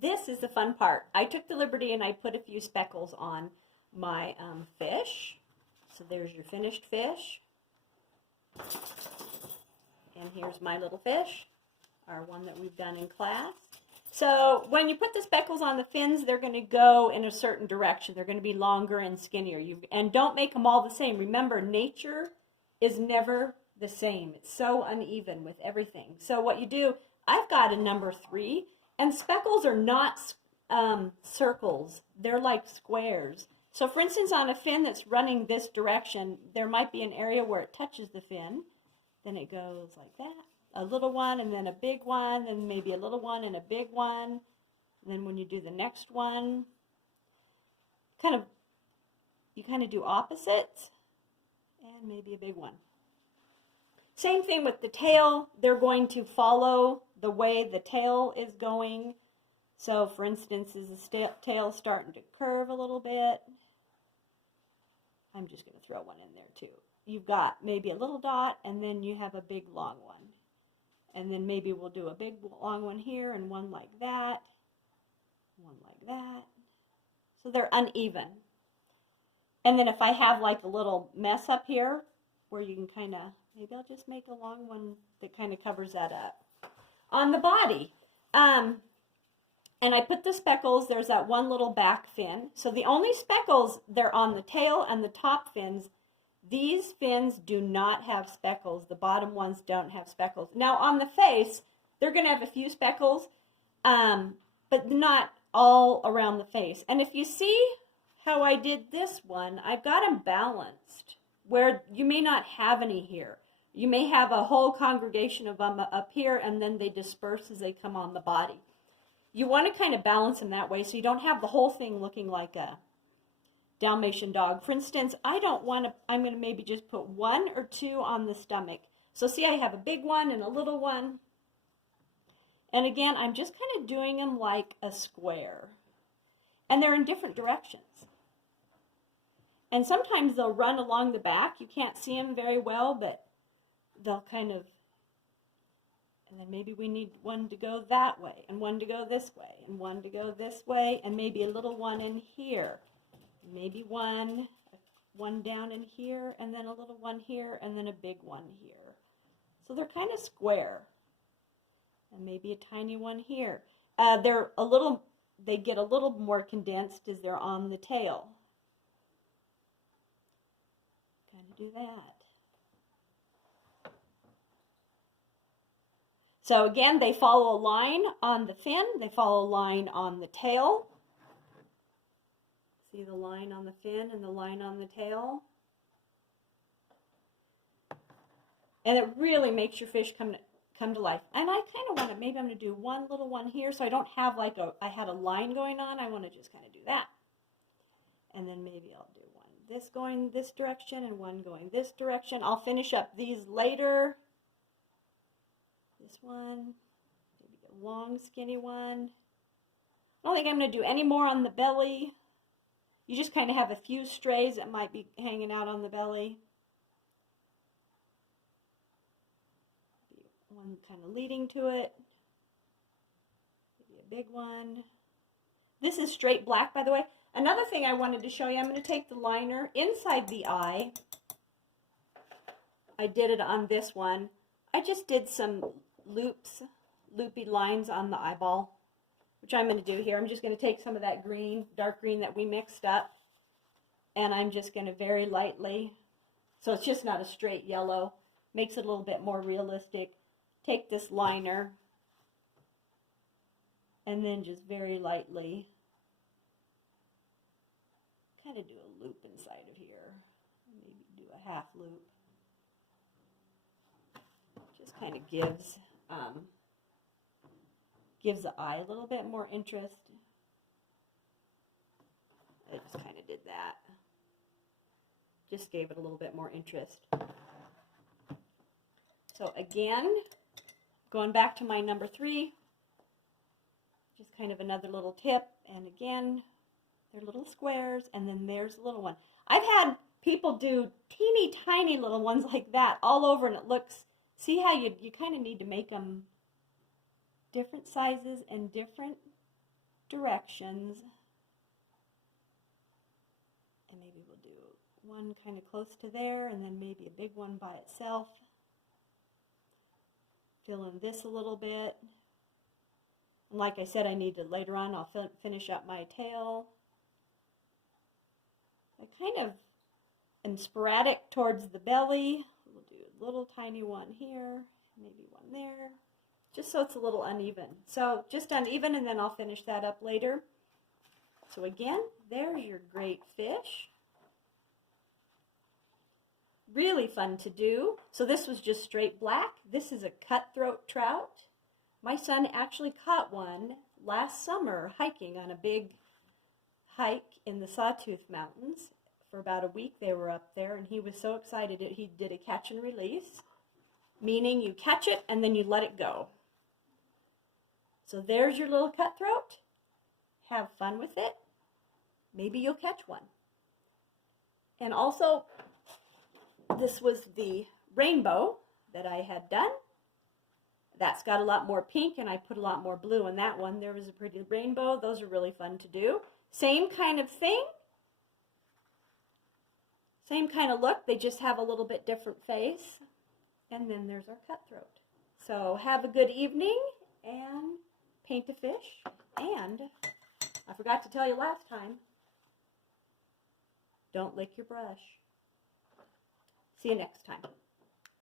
this is the fun part. I took the liberty and I put a few speckles on my fish. So there's your finished fish. And here's my little fish, our one that we've done in class. So when you put the speckles on the fins, they're going to go in a certain direction. They're going to be longer and skinnier. And don't make them all the same. Remember, nature is never the same. It's so uneven with everything. So what you do, I've got a number 3, and speckles are not circles. They're like squares. So for instance, on a fin that's running this direction, there might be an area where it touches the fin. Then it goes like that. A little one and then a big one, and maybe a little one and a big one. And then when you do the next one, you kind of do opposites and maybe a big one. Same thing with the tail. They're going to follow the way the tail is going. So for instance, is the tail starting to curve a little bit? I'm just going to throw one in there too. You've got maybe a little dot and then you have a big long one. And then maybe we'll do a big long one here and one like that, one like that. So they're uneven. And then if I have like a little mess up here where you can kind of, maybe I'll just make a long one that kind of covers that up. On the body, and I put the speckles, there's that one little back fin. So the only speckles, they're on the tail and the top fins. These fins do not have speckles. The bottom ones don't have speckles. Now on the face, they're going to have a few speckles, but not all around the face. And if you see how I did this one, I've got them balanced, where you may not have any here. You may have a whole congregation of them up here, and then they disperse as they come on the body. You want to kind of balance them that way so you don't have the whole thing looking like a Dalmatian dog. For instance, I'm going to maybe just put 1 or 2 on the stomach. So see, I have a big one and a little one. And again, I'm just kind of doing them like a square. And they're in different directions. And sometimes they'll run along the back. You can't see them very well, but they'll kind of, and then maybe we need one to go that way, and one to go this way, and one to go this way, and maybe a little one in here. Maybe one down in here, and then a little one here, and then a big one here. So they're kind of square. And maybe a tiny one here. They get a little more condensed as they're on the tail. Kind of do that. So again, they follow a line on the fin, they follow a line on the tail. See the line on the fin and the line on the tail? And it really makes your fish come to life. And I kind of want to, maybe I'm going to do one little one here so I don't have like I had a line going on. I want to just kind of do that. And then maybe I'll do one this going this direction and one going this direction. I'll finish up these later. This one, maybe the long skinny one. I don't think I'm going to do any more on the belly. You just kind of have a few strays that might be hanging out on the belly. One kind of leading to it. Maybe a big one. This is straight black, by the way. Another thing I wanted to show you, I'm going to take the liner inside the eye. I did it on this one. I just did some loopy lines on the eyeball, which I'm going to do here. I'm just going to take some of that green, dark green that we mixed up, and I'm just going to very lightly, so it's just not a straight yellow, makes it a little bit more realistic. Take this liner, and then just very lightly kind of do a loop inside of here. Maybe do a half loop. Just kind of gives the eye a little bit more interest. I just kind of did that. Just gave it a little bit more interest. So again, going back to my number 3, just kind of another little tip, and again, they're little squares, and then there's a little one. I've had people do teeny tiny little ones like that all over, and it looks, see how you kind of need to make them different sizes and different. directions. And maybe we'll do one kind of close to there, and then maybe a big one by itself. Fill in this a little bit. And like I said, I need to, later on, I'll finish up my tail. I kind of am sporadic towards the belly. We'll do a little tiny one here, maybe one there, just so it's a little uneven. So just uneven, and then I'll finish that up later. So again, there's your great fish. Really fun to do. So this was just straight black. This is a cutthroat trout. My son actually caught one last summer hiking on a big hike in the Sawtooth Mountains. For about a week they were up there, and he was so excited he did a catch and release, meaning you catch it and then you let it go. So there's your little cutthroat. Have fun with it. Maybe you'll catch one. And also, this was the rainbow that I had done. That's got a lot more pink, and I put a lot more blue in that one. There was a pretty rainbow. Those are really fun to do. Same kind of thing. Same kind of look. They just have a little bit different face. And then there's our cutthroat. So have a good evening and paint a fish. And I forgot to tell you last time, don't lick your brush. See you next time.